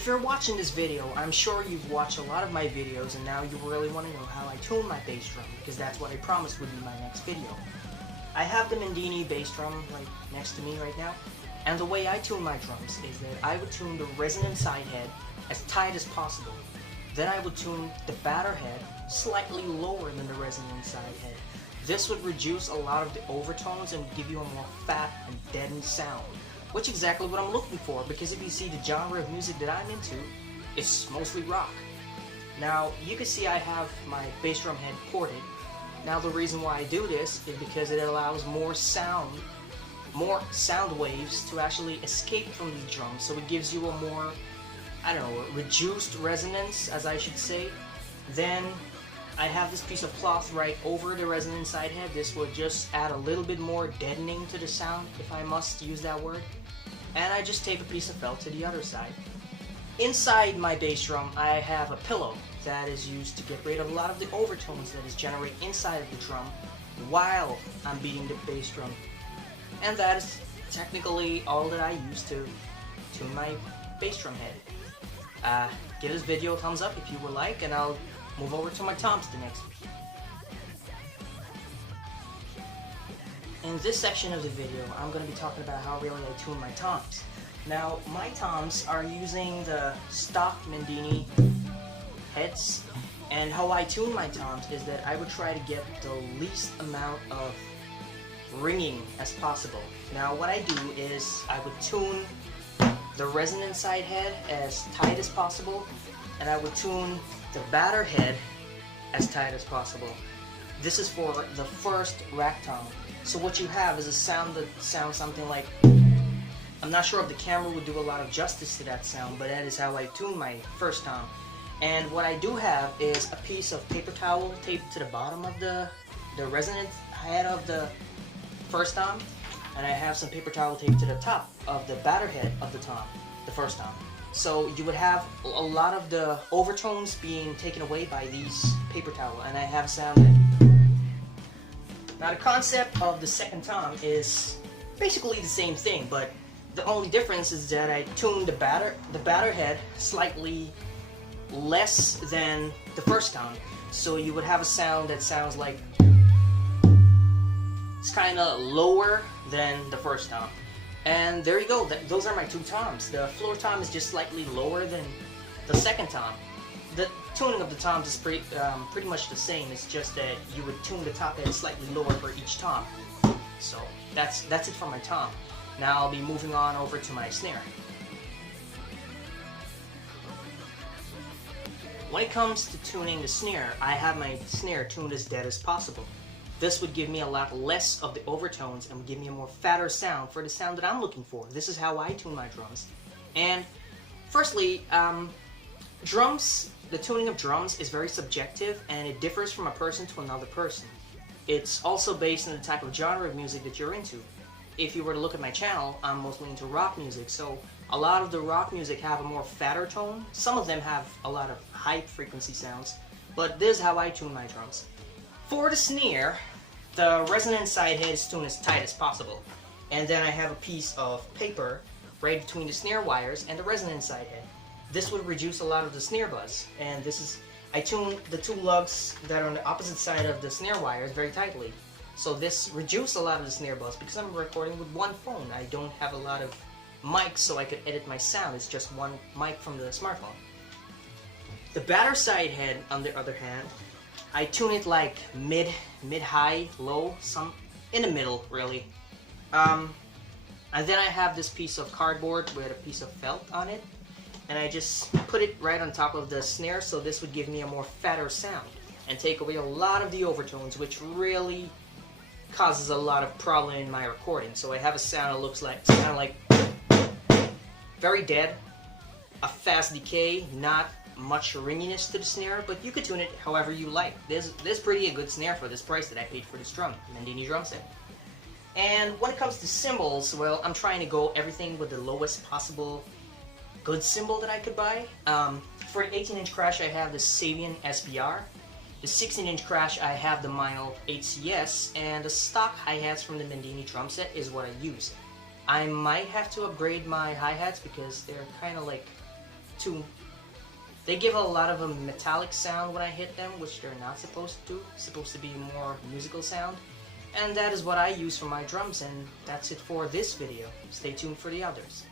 If you're watching this video, I'm sure you've watched a lot of my videos and now you really want to know how I tune my bass drum, because that's what I promised would be my next video. I have the Mendini bass drum like next to me right now, and the way I tune my drums is that I would tune the resonant side head as tight as possible. Then I would tune the batter head slightly lower than the resonant side head. This would reduce a lot of the overtones and give you a more fat and deadened sound, which is exactly what I'm looking for, because if you see the genre of music that I'm into, it's mostly rock. Now, you can see I have my bass drum head ported. Now, the reason why I do this is because it allows more sound waves to actually escape from the drums, so it gives you a more, I don't know, reduced resonance, as I should say. Then I have this piece of cloth right over the resonant side head. This will just add a little bit more deadening to the sound, if I must use that word. And I just tape a piece of felt to the other side. Inside my bass drum, I have a pillow that is used to get rid of a lot of the overtones that is generated inside of the drum while I'm beating the bass drum. And that is technically all that I use to tune my bass drum head. Give this video a thumbs up if you would like, and I'll move over to my toms the next. In this section of the video, I'm going to be talking about how really I tune my toms. Now, my toms are using the stock Mendini heads, and how I tune my toms is that I would try to get the least amount of ringing as possible. Now, what I do is I would tune the resonant side head as tight as possible, and I would tune the batter head as tight as possible. This is for the first rack tom. So what you have is a sound that sounds something like, I'm not sure if the camera would do a lot of justice to that sound, but that is how I tune my first tom. And what I do have is a piece of paper towel taped to the bottom of the resonant head of the first tom, and I have some paper towel taped to the top of the batter head of the tom, the first tom. So you would have a lot of the overtones being taken away by these paper towel, and I have a sound that... Now, the concept of the second tom is basically the same thing, but the only difference is that I tuned the batter head slightly less than the first tom. So you would have a sound that sounds like, it's kind of lower than the first tom. And there you go, those are my two toms. The floor tom is just slightly lower than the second tom. The tuning of the toms is pretty much the same. It's just that you would tune the top head slightly lower for each tom. So that's it for my tom. Now I'll be moving on over to my snare. When it comes to tuning the snare, I have my snare tuned as dead as possible. This would give me a lot less of the overtones and would give me a more fatter sound for the sound that I'm looking for. This is how I tune my drums. And firstly, the tuning of drums is very subjective, and it differs from a person to another person. It's also based on the type of genre of music that you're into. If you were to look at my channel, I'm mostly into rock music, so a lot of the rock music have a more fatter tone. Some of them have a lot of high frequency sounds, but this is how I tune my drums. For the snare, the resonant side head is tuned as tight as possible, and then I have a piece of paper right between the snare wires and the resonant side head. This would reduce a lot of the snare buzz, and I tune the two lugs that are on the opposite side of the snare wires very tightly. So this reduces a lot of the snare buzz because I'm recording with one phone. I don't have a lot of mics so I could edit my sound. It's just one mic from the smartphone. The batter side head, on the other hand, I tune it like mid-high, low, some in the middle, really. And then I have this piece of cardboard with a piece of felt on it, and I just put it right on top of the snare, so this would give me a more fatter sound and take away a lot of the overtones, which really causes a lot of problem in my recording. So I have a sound that looks like, kind of like very dead, a fast decay, not much ringiness to the snare, but you could tune it however you like. There's pretty a good snare for this price that I paid for this drum, Mendini drum set. And when it comes to cymbals, well, I'm trying to go everything with the lowest possible good cymbal that I could buy. For the 18-inch crash, I have the Sabian SBR. The 16-inch crash, I have the Meinl HCS, and the stock hi-hats from the Mendini drum set is what I use. I might have to upgrade my hi-hats because they're kind of like to... They give a lot of a metallic sound when I hit them, which they're not supposed to do. It's supposed to be more musical sound. And that is what I use for my drums, and that's it for this video. Stay tuned for the others.